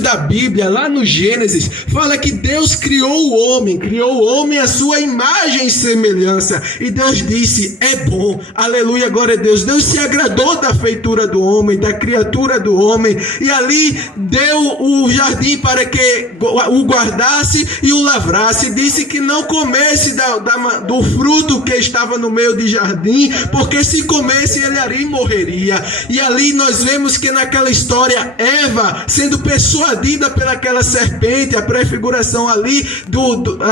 da Bíblia, lá no Gênesis, fala que Deus criou o homem à sua imagem e semelhança, e Deus disse, é bom, aleluia, glória a Deus. Deus se agradou da feitura do homem, da criatura do homem, e ali deu o jardim para que o guardasse e o lavrasse, disse que não comesse do fruto que estava no meio do jardim, porque se comesse ele ali morreria. E ali nós vemos que naquela história, Eva sendo persuadida pelaquela serpente, a prefiguração ali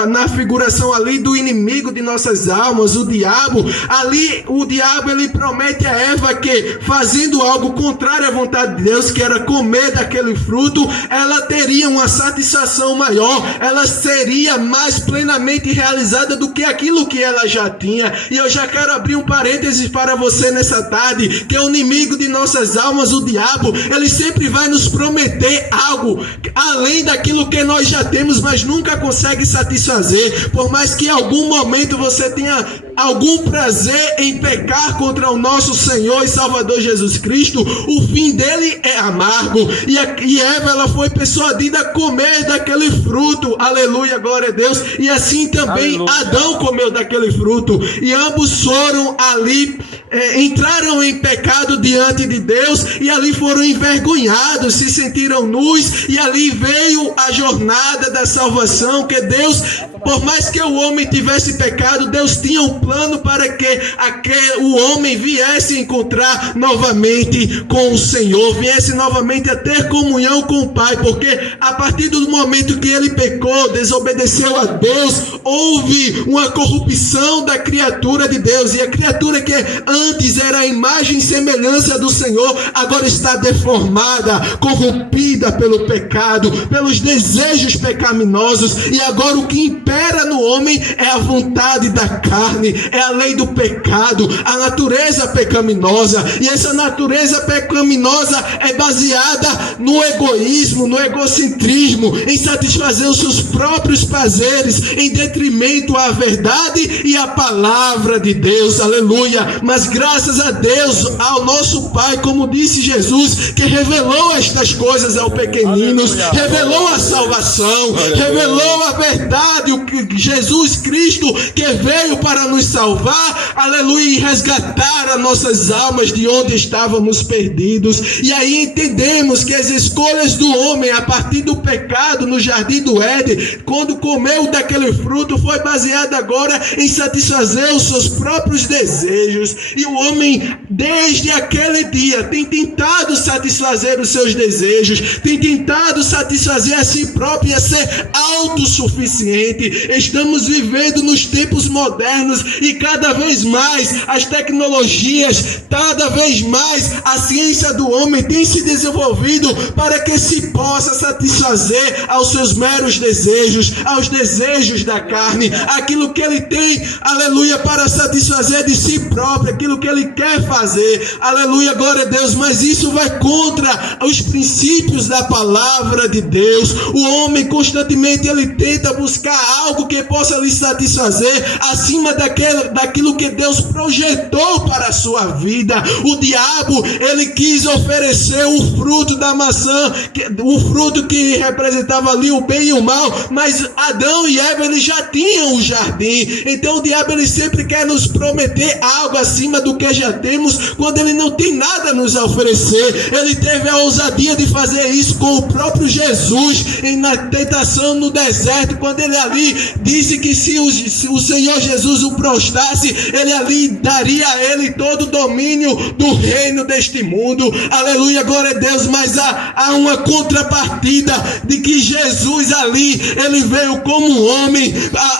na figuração ali do inimigo de nossas almas, o diabo. Ali o diabo ele promete a Eva que fazendo algo contrário à vontade de Deus, que era comer daquele fruto, ela teria uma satisfação maior, ela seria mais plenamente realizada do que aquilo que ela já tinha. E eu já quero abrir um parênteses para você nessa tarde, que o inimigo de nossas almas, o diabo, ele sempre vai nos prometer algo além daquilo que nós já temos, mas nunca consegue satisfazer. Por mais que em algum momento você tenha algum prazer em pecar contra o nosso Senhor e Salvador Jesus Cristo, o fim dele é amargo. E Eva, ela foi persuadida a comer daquele fruto, aleluia, glória a Deus, e assim também aleluia. Adão comeu daquele fruto, e ambos foram ali, entraram em pecado diante de Deus, e ali foram envergonhados, se sentiram nus, e ali veio a jornada da salvação, que Deus, por mais que o homem tivesse pecado, Deus tinha um plano para que o homem viesse encontrar novamente com o Senhor, viesse novamente a ter comunhão com o Pai, porque a partir do momento que ele pecou, desobedeceu a Deus, houve uma corrupção da criatura de Deus, e a criatura que antes era a imagem e semelhança do Senhor, agora está deformada, corrompida pelo pecado, pelos desejos pecaminosos, e agora o que impera no homem é a vontade da carne, é a lei do pecado, a natureza pecaminosa. E essa natureza pecaminosa é baseada no egoísmo, no egocentrismo, em satisfazer os seus próprios prazeres, em detrimento à verdade e à palavra de Deus, aleluia. Mas graças a Deus, ao nosso Pai, como disse Jesus, que revelou estas coisas aos pequeninos, aleluia, revelou a salvação, aleluia, revelou a verdade, o que Jesus Cristo que veio para nos salvar, aleluia, e resgatar as nossas almas de onde estávamos perdidos. E aí entendemos que as escolhas do homem a partir do pecado no jardim do Éden, quando comeu daquele fruto, foi baseada agora em satisfazer os seus próprios desejos. E o homem, desde aquele dia, tem tentado satisfazer os seus desejos, tem tentado satisfazer a si próprio e a ser autossuficiente. Estamos vivendo nos tempos modernos, e cada vez mais as tecnologias, cada vez mais a ciência do homem tem se desenvolvido para que se possa satisfazer aos seus meros desejos, aos desejos da carne, aquilo que ele tem, aleluia, para satisfazer de si próprio, aquilo que ele quer fazer, aleluia, glória a Deus. Mas isso vai contra os princípios da palavra de Deus. O homem constantemente ele tenta buscar algo que possa lhe satisfazer acima daquilo que Deus projetou para a sua vida. O diabo, ele quis oferecer o fruto da maçã, o fruto que representava ali o bem e o mal, mas Adão e Eva, eles já tinham o jardim. Então o diabo, ele sempre quer nos prometer algo acima do que já temos, quando ele não tem nada a nos oferecer. Ele teve a ousadia de fazer isso com o próprio Jesus, na tentação no deserto, quando ele ali disse que se o Senhor Jesus o prostrasse, ele ali daria a ele todo o domínio do reino deste mundo, aleluia, glória a Deus. Mas há uma contrapartida de que Jesus ali, ele veio como um homem.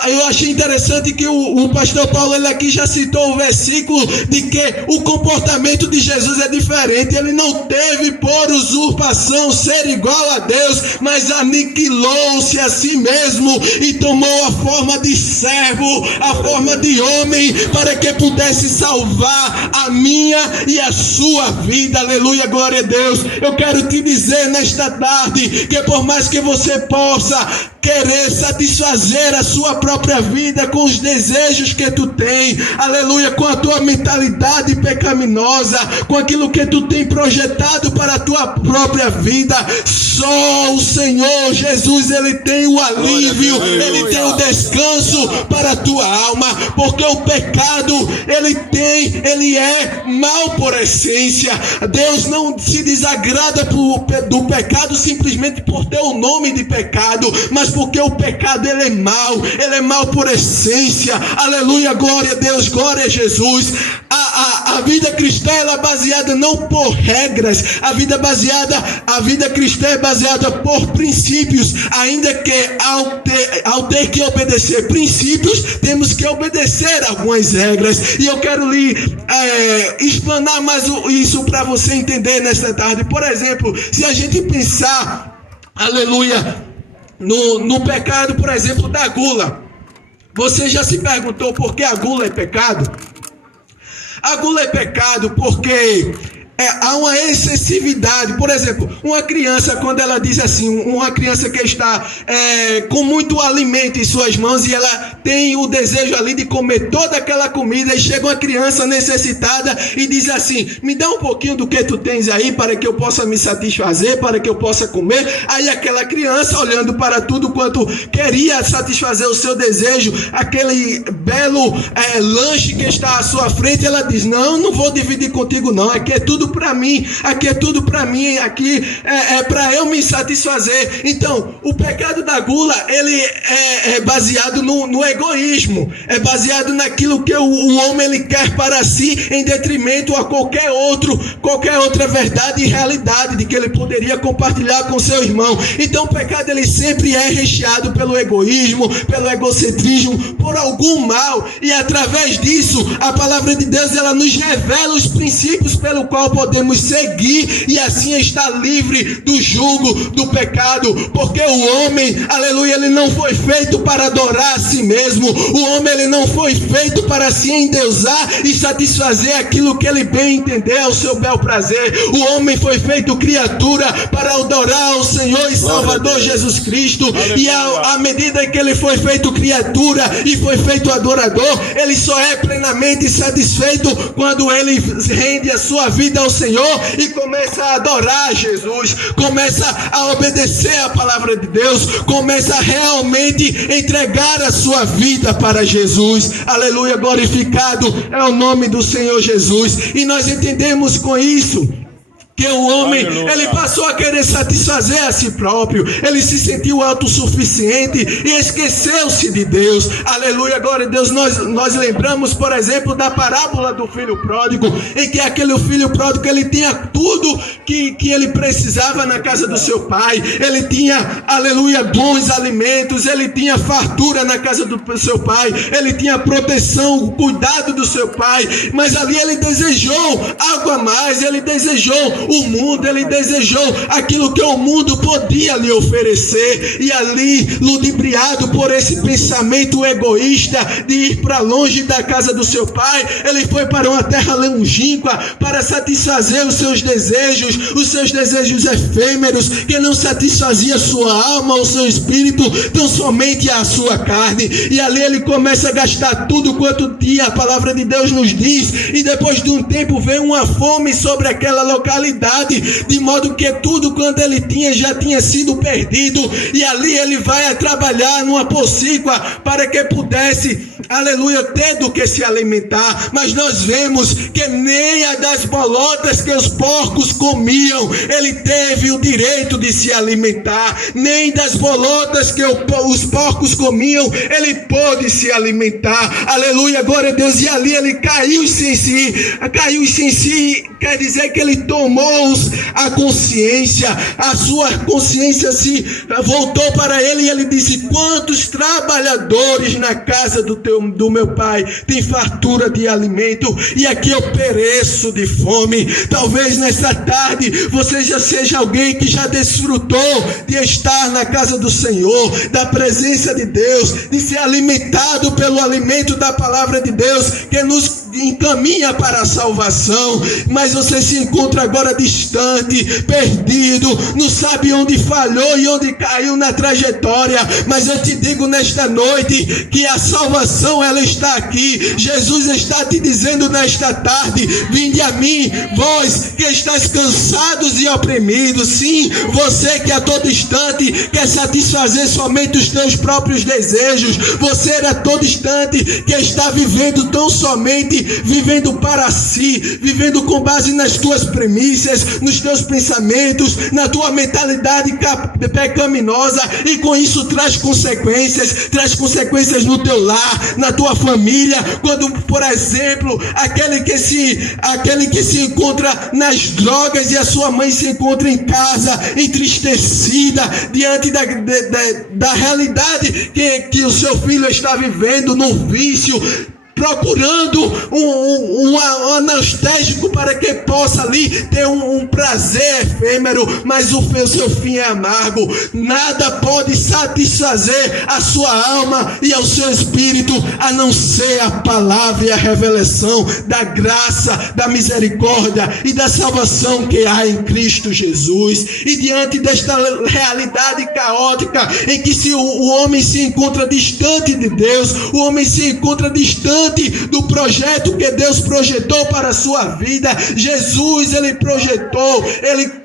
Eu achei interessante que o pastor Paulo, ele aqui já citou o versículo de que o comportamento de Jesus é diferente. Ele não teve por usurpação ser igual a Deus, mas aniquilou-se a si mesmo e tomou a forma de servo, a forma de homem, para que pudesse salvar a minha e a sua vida, aleluia, glória a Deus. Eu quero te dizer nesta tarde que por mais que você possa querer satisfazer a sua própria vida com os desejos que tu tem, aleluia, com a tua mentalidade pecaminosa, com aquilo que tu tem projetado para a tua própria vida, só o Senhor Jesus, Ele tem o alívio, Ele tem o descanso para a tua alma, porque o pecado, ele é mal por essência. Deus não se desagrada do pecado simplesmente por ter o nome de pecado, mas porque o pecado, ele é mal por essência. Aleluia, glória a Deus, glória a Jesus. A vida cristã, ela é baseada não por regras, a vida cristã é baseada por princípios, ainda que ao ter que obedecer princípios, temos que obedecer algumas regras. E eu quero lhe explanar mais isso para você entender nesta tarde. Por exemplo, se a gente pensar, aleluia, no pecado, por exemplo, da gula. Você já se perguntou por que a gula é pecado? A gula é pecado porque há uma excessividade. Por exemplo, uma criança, quando ela diz assim, uma criança que está com muito alimento em suas mãos e ela tem o desejo ali de comer toda aquela comida, e chega uma criança necessitada e diz assim: me dá um pouquinho do que tu tens aí para que eu possa me satisfazer, para que eu possa comer. Aí aquela criança, olhando para tudo quanto queria satisfazer o seu desejo, aquele belo lanche que está à sua frente, ela diz: não vou dividir contigo não, aqui é tudo para mim, aqui é tudo para mim, aqui é para eu me satisfazer. Então, o pecado da gula, ele é baseado no egoísmo, é baseado naquilo que o homem ele quer para si, em detrimento a qualquer outra verdade e realidade de que ele poderia compartilhar com seu irmão. Então, o pecado, ele sempre é recheado pelo egoísmo, pelo egocentrismo, por algum mal, e através disso, a palavra de Deus, ela nos revela os princípios pelo qual podemos seguir e assim estar livre do jugo do pecado, porque o homem, aleluia, ele não foi feito para adorar a si mesmo. O homem, ele não foi feito para se endeusar e satisfazer aquilo que ele bem entender ao seu bel prazer. O homem foi feito criatura para adorar ao Senhor e Salvador Jesus Cristo. Aleluia. E à medida que ele foi feito criatura e foi feito adorador, ele só é plenamente satisfeito quando ele rende a sua vida ao Senhor e começa a adorar Jesus, começa a obedecer a palavra de Deus, começa a realmente entregar a sua vida para Jesus. Aleluia, glorificado é o nome do Senhor Jesus. E nós entendemos com isso que o homem, ele passou a querer satisfazer a si próprio, ele se sentiu autossuficiente e esqueceu-se de Deus. Aleluia, glória a Deus. Nós lembramos, por exemplo, da parábola do filho pródigo, em que aquele filho pródigo, ele tinha tudo que ele precisava na casa do seu pai. Ele tinha, aleluia, bons alimentos, ele tinha fartura na casa do seu pai, ele tinha proteção, o cuidado do seu pai, mas ali ele desejou algo a mais, ele desejou o mundo, ele desejou aquilo que o mundo podia lhe oferecer, e ali, ludibriado por esse pensamento egoísta de ir para longe da casa do seu pai, ele foi para uma terra longínqua para satisfazer os seus desejos efêmeros, que não satisfazia sua alma ou seu espírito, tão somente a sua carne. E ali ele começa a gastar tudo quanto tinha. A palavra de Deus nos diz, e depois de um tempo veio uma fome sobre aquela localidade, de modo que tudo quanto ele tinha já tinha sido perdido, e ali ele vai trabalhar numa pocígua para que pudesse, aleluia, ter do que se alimentar. Mas nós vemos que nem a das bolotas que os porcos comiam ele teve o direito de se alimentar, nem das bolotas que os porcos comiam ele pôde se alimentar. Aleluia, glória a Deus. E ali ele caiu sem si, quer dizer que ele tomou a consciência, a sua consciência se voltou para ele, e ele disse: quantos trabalhadores na casa do meu pai tem fartura de alimento, e aqui eu pereço de fome. Talvez nessa tarde você já seja alguém que já desfrutou de estar na casa do Senhor, da presença de Deus, de ser alimentado pelo alimento da palavra de Deus, que nos encaminha para a salvação, mas você se encontra agora distante, perdido, não sabe onde falhou e onde caiu na trajetória, mas eu te digo nesta noite que a salvação ela está aqui. Jesus está te dizendo nesta tarde: vinde a mim, vós que estáis cansados e oprimidos. Sim, você que a todo instante quer satisfazer somente os teus próprios desejos, você a todo instante que está vivendo tão somente, vivendo para si, vivendo com base nas tuas premissas, nos teus pensamentos, na tua mentalidade pecaminosa, e com isso traz consequências no teu lar, na tua família. Quando, por exemplo, aquele que se encontra nas drogas e a sua mãe se encontra em casa entristecida diante da realidade que o seu filho está vivendo no vício, procurando um anestésico para que possa ali ter um prazer efêmero, mas o seu fim é amargo. Nada pode satisfazer a sua alma e ao seu espírito a não ser a palavra e a revelação da graça, da misericórdia e da salvação que há em Cristo Jesus. E diante desta realidade caótica em que o homem se encontra distante de Deus, o homem se encontra distante do projeto que Deus projetou para a sua vida, Jesus, ele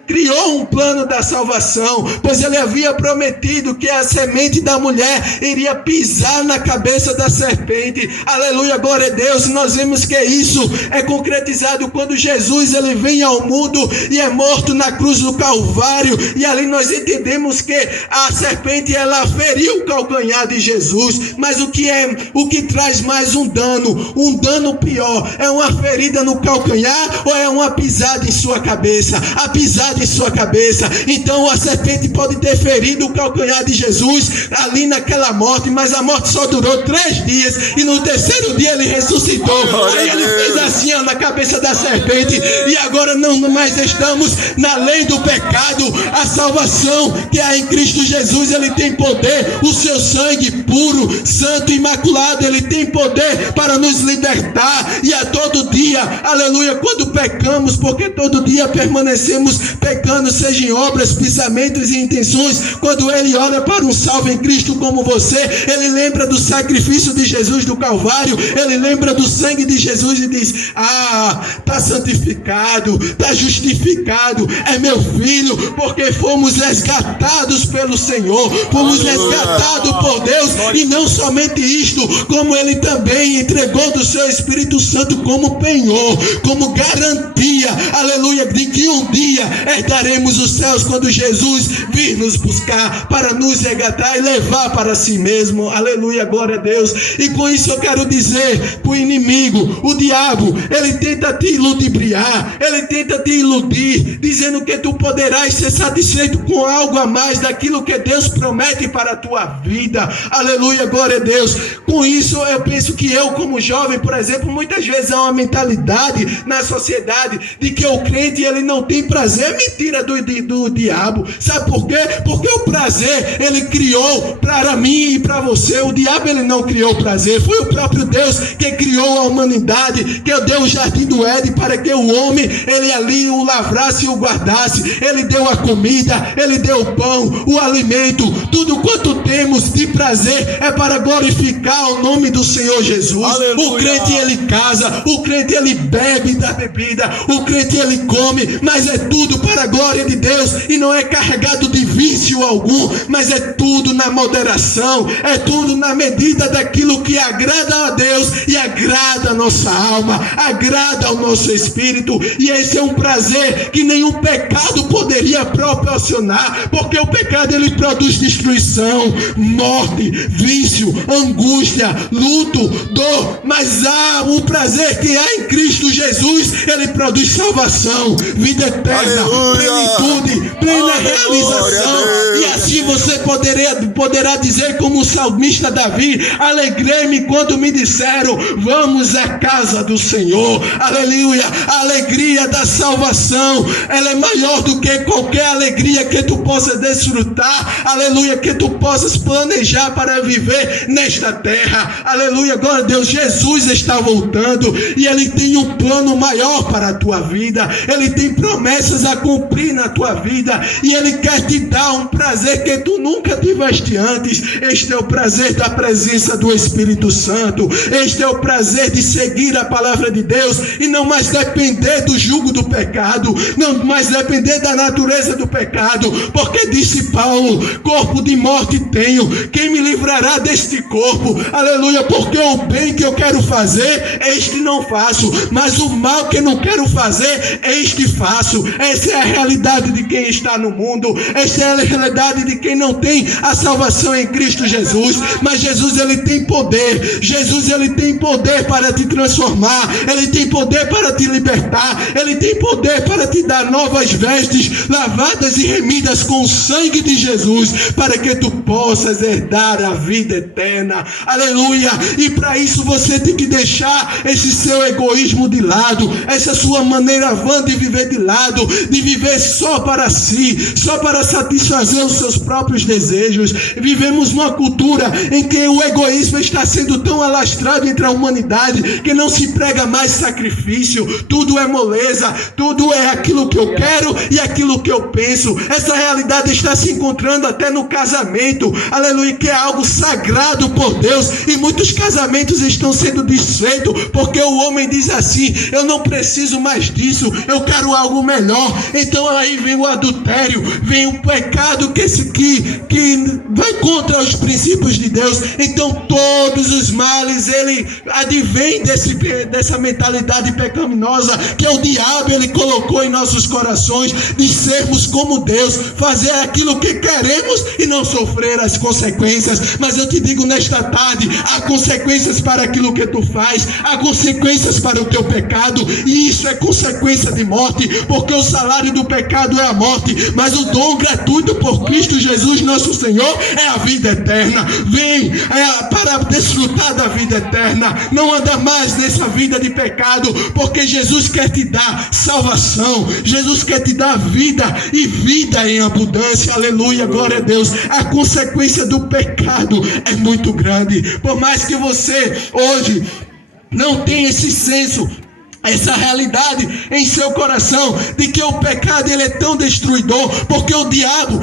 criou um plano da salvação, pois ele havia prometido que a semente da mulher iria pisar na cabeça da serpente. Aleluia, glória a Deus. E nós vemos que isso é concretizado quando Jesus ele vem ao mundo e é morto na cruz do Calvário, e ali nós entendemos que a serpente ela feriu o calcanhar de Jesus. Mas o que traz mais um dano pior? É uma ferida no calcanhar ou é uma pisada em sua cabeça? A pisada em sua cabeça. Então a serpente pode ter ferido o calcanhar de Jesus ali naquela morte, mas a morte só durou 3 dias, e no 3º dia ele ressuscitou. Aí ele fez assim na cabeça da serpente, e agora não mais estamos na lei do pecado. A salvação que há em Cristo Jesus, ele tem poder. O seu sangue puro, santo, imaculado, ele tem poder para nos libertar. E a todo dia, aleluia, quando pecamos, porque todo dia permanecemos pecando, seja em obras, pensamentos e intenções, quando ele olha para um salvo em Cristo como você, ele lembra do sacrifício de Jesus do Calvário, ele lembra do sangue de Jesus e diz: está santificado, está justificado, é meu filho, porque fomos resgatados pelo Senhor, fomos resgatados por Deus. E não somente isto, como ele também entregou do seu Espírito Santo como penhor, como garantia, aleluia, de que um dia herdaremos os céus quando Jesus vir nos buscar para nos resgatar e levar para si mesmo. Aleluia, glória a Deus. E com isso eu quero dizer que o inimigo, o diabo, ele tenta te ludibriar, ele tenta te iludir, dizendo que tu poderás ser satisfeito com algo a mais daquilo que Deus promete para a tua vida. Aleluia, glória a Deus. Com isso eu penso que eu, como jovem, por exemplo, muitas vezes há uma mentalidade na sociedade de que o crente ele não tem prazer. Mentira do diabo. Sabe por quê? Porque o prazer ele criou para mim e para você. O diabo ele não criou prazer, foi o próprio Deus que criou a humanidade, que deu o jardim do Éden para que o homem ele ali o lavrasse e o guardasse. Ele deu a comida, ele deu o pão, o alimento, tudo quanto temos de prazer é para glorificar o nome do Senhor Jesus. Aleluia. O crente ele casa, o crente ele bebe da bebida, o crente ele come, mas é tudo para a glória de Deus e não é carregado de vício algum, mas é tudo na moderação, é tudo na medida daquilo que agrada a Deus e agrada a nossa alma, agrada ao nosso espírito. E esse é um prazer que nenhum pecado poderia proporcionar, porque o pecado ele produz destruição, morte, vício, angústia, luto, dor. Mas há um prazer que há em Cristo Jesus, ele produz salvação, vida eterna, plenitude, plena realização. E assim você pode poderá dizer como o salmista Davi: alegrei-me quando me disseram, vamos à casa do Senhor. Aleluia. A alegria da salvação, ela é maior do que qualquer alegria que tu possa desfrutar. Aleluia. Que tu possas planejar para viver nesta terra. Aleluia. Glória a Deus. Jesus está voltando e Ele tem um plano maior para a tua vida. Ele tem promessas a cumprir na tua vida e Ele quer te dar um prazer que tu nunca tiveste antes. Este é o prazer da presença do Espírito Santo. Este é o prazer de seguir a palavra de Deus e não mais depender do jugo do pecado, não mais depender da natureza do pecado, porque disse Paulo: corpo de morte tenho, quem me livrará deste corpo? Aleluia. Porque o bem que eu quero fazer, este não faço, mas o mal que não quero fazer, este faço. Essa é a realidade de quem está no mundo. Esta é a realidade de quem não tem a salvação em Cristo Jesus. Mas Jesus, Ele tem poder. Jesus, Ele tem poder para te transformar. Ele tem poder para te libertar. Ele tem poder para te dar novas vestes, lavadas e remidas com o sangue de Jesus, para que tu possas herdar a vida eterna. Aleluia. E para isso você tem que deixar esse seu egoísmo de lado, essa sua maneira vã de viver de lado, de viver só para si, só para satisfazer os seus próprios desejos. Vivemos numa cultura em que o egoísmo está sendo tão alastrado entre a humanidade que não se prega mais sacrifício. Tudo é moleza, tudo é aquilo que eu quero e aquilo que eu penso. Essa realidade está se encontrando até no casamento. Aleluia, que é algo sagrado por Deus, e muitos casamentos estão sendo desfeitos porque o homem diz assim: eu não preciso mais disso, eu quero algo melhor. Então aí vem o adultério, vem o pecado que vai contra os princípios de Deus. Então todos os males, ele advém dessa mentalidade pecaminosa que o diabo ele colocou em nossos corações, de sermos como Deus, fazer aquilo que queremos e não sofrer as consequências. Mas eu te digo nesta tarde: há consequências para aquilo que tu faz, há consequências para o teu pecado, e isso é consequência de morte, porque o salário do pecado é a morte, mas o dom gratuito por Cristo Jesus nosso Senhor é a vida eterna. Vem para desfrutar da vida eterna, não anda mais nessa vida de pecado, porque Jesus quer te dar salvação, Jesus quer te dar vida e vida em abundância. Aleluia, glória a Deus. A consequência do pecado é muito grande. Por mais que você hoje não tenha esse senso, essa realidade em seu coração de que o pecado ele é tão destruidor, porque o diabo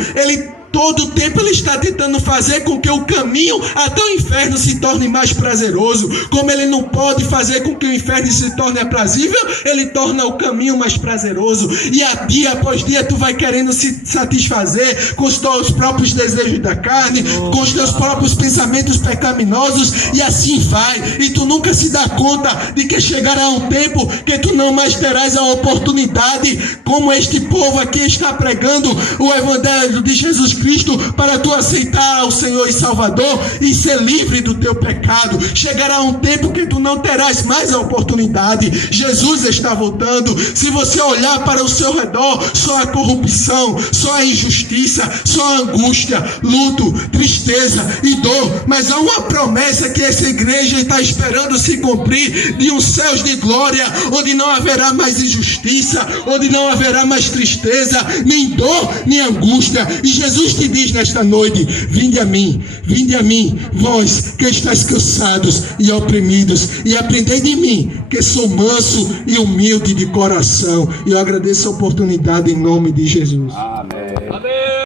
todo o tempo ele está tentando fazer com que o caminho até o inferno se torne mais prazeroso. Como ele não pode fazer com que o inferno se torne aprazível, ele torna o caminho mais prazeroso. E a dia após dia tu vai querendo se satisfazer com os teus próprios desejos da carne, com os teus próprios pensamentos pecaminosos, e assim vai. E tu nunca se dá conta de que chegará um tempo que tu não mais terás a oportunidade, como este povo aqui está pregando o evangelho de Jesus Cristo, para tu aceitar ao Senhor e Salvador e ser livre do teu pecado. Chegará um tempo que tu não terás mais a oportunidade. Jesus está voltando. Se você olhar para o seu redor, só a corrupção, só a injustiça, só a angústia, luto, tristeza e dor. Mas há uma promessa que essa igreja está esperando se cumprir, de uns céus de glória, onde não haverá mais injustiça, onde não haverá mais tristeza, nem dor, nem angústia. E Jesus te diz nesta noite: vinde a mim, vós que estáis cansados e oprimidos, e aprendei de mim, que sou manso e humilde de coração. E eu agradeço a oportunidade em nome de Jesus. Amém.